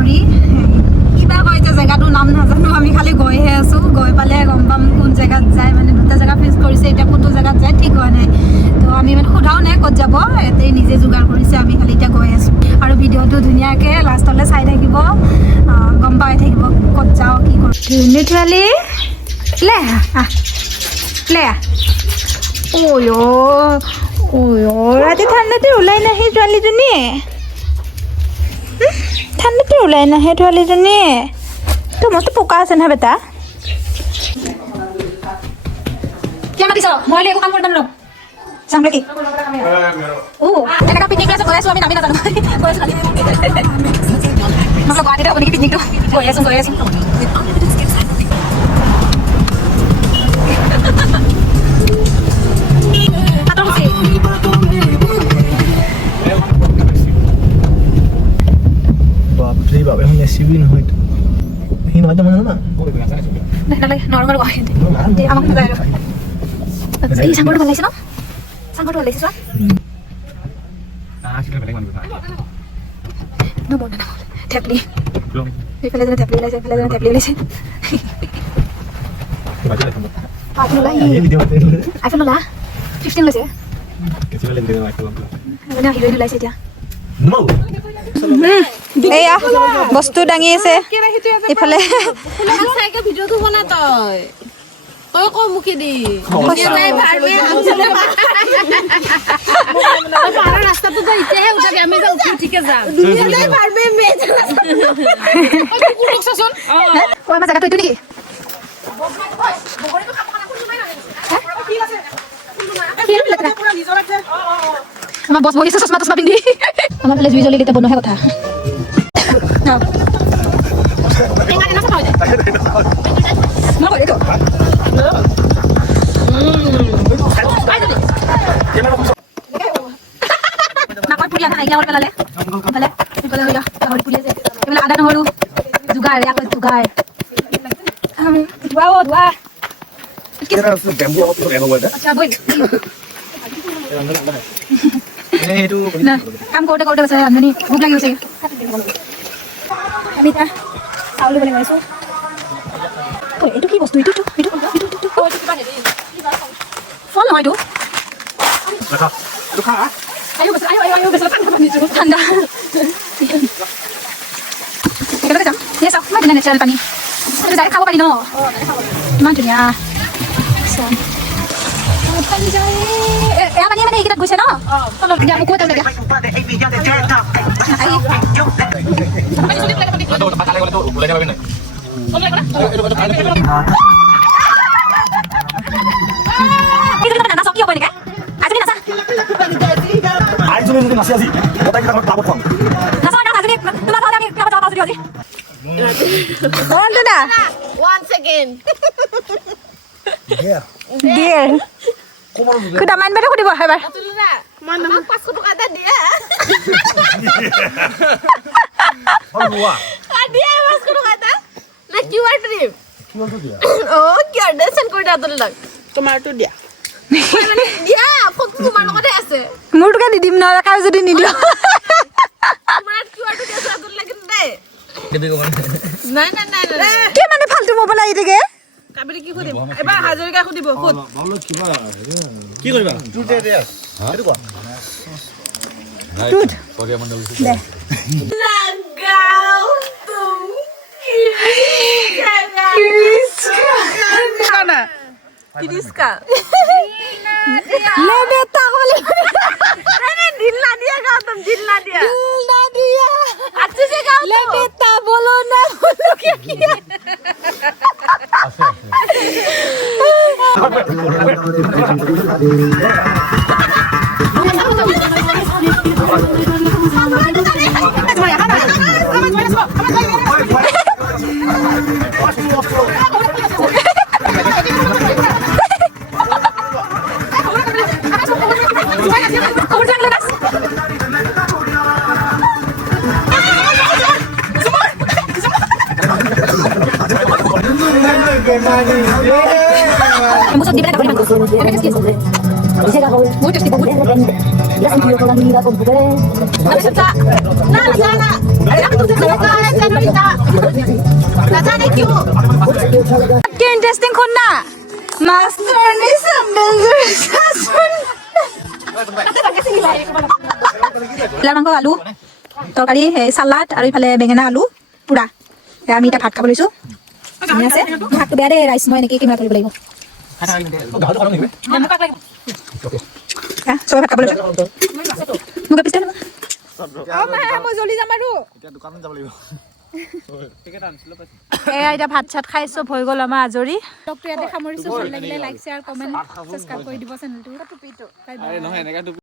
কৰি কিবা কয় এতিয়া জেগাটোৰ নাম নাজানো আমি খালি গৈহে আছো গৈ পালে গম পাম কোন জেগাত যায় মানে দুটা জেগা ফিক্স কৰিছে এতিয়া কোনটো জেগাত যায় ঠিক হোৱা নাই তো আমি মানে সোধাও নাই ক'ত যাব এতেই নিজে যোগাৰ কৰিছে আমি খালি এতিয়া গৈ আছো আৰু ভিডিঅ'টো ধুনীয়াকৈ লাষ্টলৈ চাই থাকিব গম পাই থাকিব ক'ত যাওঁ কি কৰোঁ নিউট্ৰালি লে লে ৰাতি ঠাণ্ডাতে ওলাই নাহে ছোৱালীজনীয়ে ঠাণ্ডাতে ওলাই নাহে ছোৱালীজনীয়ে তো মস্ত পকা আছে নহয় বেটা কিয় মাতিছ মই একো কাম কৰিম ৰ যাম নেকি এনেকুৱা পিকনিক প্লেছত গৈ আছোঁ আমি নামি নাজানো গৈ আছোঁ মই গুৱাহাটীতে হ'ব নেকি পিকনিকটো গৈ আছোঁ Sibin hoy. Hindi naman naman. Normal ko. Hindi ako nagaya. Ay, sangkot wala isa no? Sangkot wala isa. Sila balik man. No mo na. Tapli. Pala na tapli lang, pala na tapli lang. Ano lang? iPhone la? 15 lang siya. Kasi wala din na iPhone. Ano na hero lang siya. No. এয়া বস্তু দাঙি আছে ইফালে ভিডিঅ'টো বনা তই তই ক মুখে দি ৰাস্তাটো এতিয়াহে উঠাবি আমি উঠি ঠিকে যাম জেগাটো এইটো নেকি আমাৰ বছ বহিছে চশমা তচমা পিন্ধি আমাৰ ফালে জুই জ্বলি এতিয়া বনোৱা কথা আদা নহৰু যোগাৰ যোগাৰ কাম কৰোঁতে কৰোঁতে আছে ৰান্ধনি ভোক লাগি গৈছে আমি এতিয়া চাউল দিবলৈ গৈছোঁ এইটো কি বস্তু এইটো ফল নহয় এইটো ঠাণ্ডা একেলগে যাম চাওক ইমান ধুনীয়া নেচাৰেল পানী ডাইৰেক্ট খাব পাৰি ন ইমান ধুনীয়া এয়া পানী মানে এইকেইটাত গৈছে ন তলত মোকো এটা লাগে কি হ'ব এনেকৈ আজি নাচা One second. Dear. Kuda main baru kuda bawa hebat. Mana pas kudu ada dia. Dia pas kudu ada. Nah QR trip. Oh QR dance kuda tuh lang. Kemar tuh dia. Dia foto kemar lo ada ase. Murut kan di dimna kau jadi ni dia. Kemar QR tuh dia satu lagi deh. Nah. Kya mana faltu mobile aja ke? Kaberi কি খুদিব এবাৰ হাজৰিকা খুদিব খুদ ভালো কিবা কি কৰিবা টুটে দে এটো কোৱা টুট Sorry Amanda. দে লাগাও তুম কিরিসকা ले बेटा बोले नहीं दिल ना दिया गाओ तुम दिल ना दिया दिल ना दिया अच्छे से गाओ ले बेटा बोलो ना बोलो क्या किया Musuh di belakang aku. Ada meski sobre. Llega gol. Muy testy de repente. Ya sintió toda mi vida con tu bebé. No, কি ইন্টারেস্টিং শুন না মাস্টাৰ নি চেণ্ডেল মাংস আলু তৰকাৰী চালাড আৰু ইফালে বেঙেনা আলু পুৰা আমি এতিয়া ভাত খাব লৈছোঁ ধুনীয়া আছে ভাতটো বেয়া দেই ৰাইচ মই এনেকৈ কিমান কৰিব লাগিব চবে ভাত খাব লৈছোঁ মোক পিছে মই জল্দি যাম আৰু এয়া এতিয়া ভাত চাত খাই চব হৈ গ'ল আমাৰ আজৰি ইয়াতে সামৰিছোঁ ভাল লাগিলে লাইক শ্বেয়াৰ কমেণ্ট ছাবস্ক্ৰাইব কৰি দিব চেনেলটো